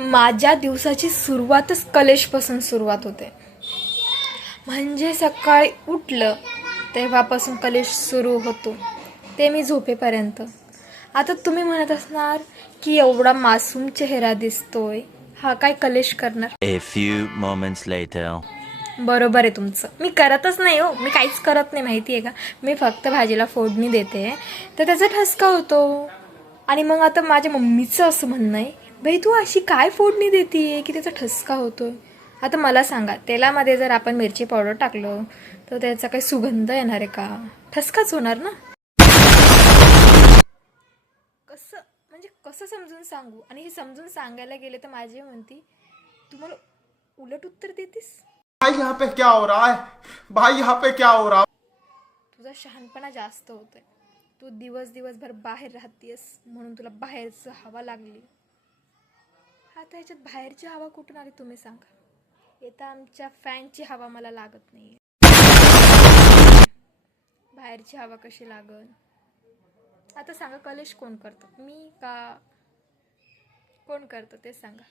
माझ्या दिवसाची सुरुवातच कलेशपासून सुरुवात होते. म्हणजे सकाळी उठलं तेव्हापासून कलेश सुरू होतो, ते मी झोपेपर्यंत. आता तुम्ही म्हणत असणार की एवढा मासूम चेहरा दिसतोय, हा काय कलेश करणार? A few moments later. बरोबर आहे तुमचं. मी करतच नाही हो, मी काहीच करत नाही माहिती आहे का. मी फक्त भाजीला फोडणी देते तर त्याचा ठसका होतो. आणि मग आता माझ्या मम्मीचं असं म्हणणं आहे, बाई तू अशी काय फोडणी देते की त्याचा ठसका होतोय. आता मला सांगा, तेलामध्ये जर आपण मिरची पावडर टाकलं तर त्याचा काही सुगंध येणार आहे का? ठसकाच होणार ना. कसं म्हणजे कसं समजून सांगू? आणि हे समजून सांगायला गेले तर माझी म्हणती, तुम्हाला उलट उत्तर देतीस. भाई यहाँ पे क्या हो रहा है? भाई यहाँ पे क्या हो रहा? तुझा शहाणपणा जास्त होतोय. तू दिवसभर बाहेर राहतेस म्हणून तुला बाहेरचं हवा लागली. आता ह्याच्यात बाहेरची हवा कुठून आली तुम्ही सांगा. येतं आमच्या फॅनची हवा मला लागत नाही. बाहेरची हवा कशी लागल? आता सांगा, कलेश कोण करतं, मी का कोण करतं ते सांगा.